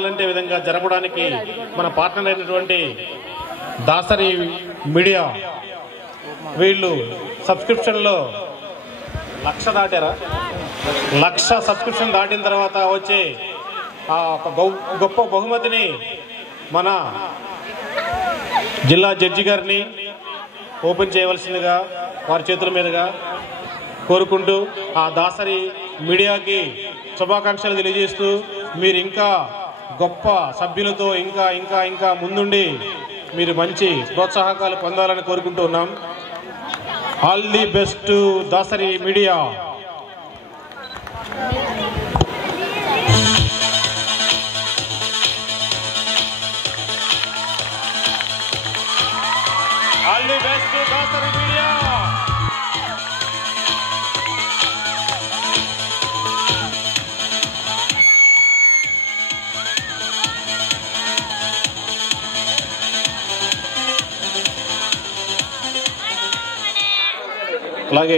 అలాంటి విధంగా జరపడానికి మన పార్ట్నర్ అయినటువంటి దాసరి మీడియా వీళ్ళు సబ్స్క్రిప్షన్లో 1,00,000 దాటారా, 1,00,000 సబ్స్క్రిప్షన్ దాటిన తర్వాత వచ్చే ఒక గొప్ప బహుమతిని మన జిల్లా జడ్జి గారిని ఓపెన్ చేయవలసిందిగా వారి చేతుల మీదుగా కోరుకుంటూ ఆ దాసరి మీడియాకి శుభాకాంక్షలు తెలియజేస్తూ మీరు ఇంకా గొప్ప సభ్యులతో ఇంకా ఇంకా ఇంకా ముందుండి మీరు మంచి ప్రోత్సాహకాలు పొందాలని కోరుకుంటూ ఉన్నాం. All the best Dasari media. All the best Dasari media. అలాగే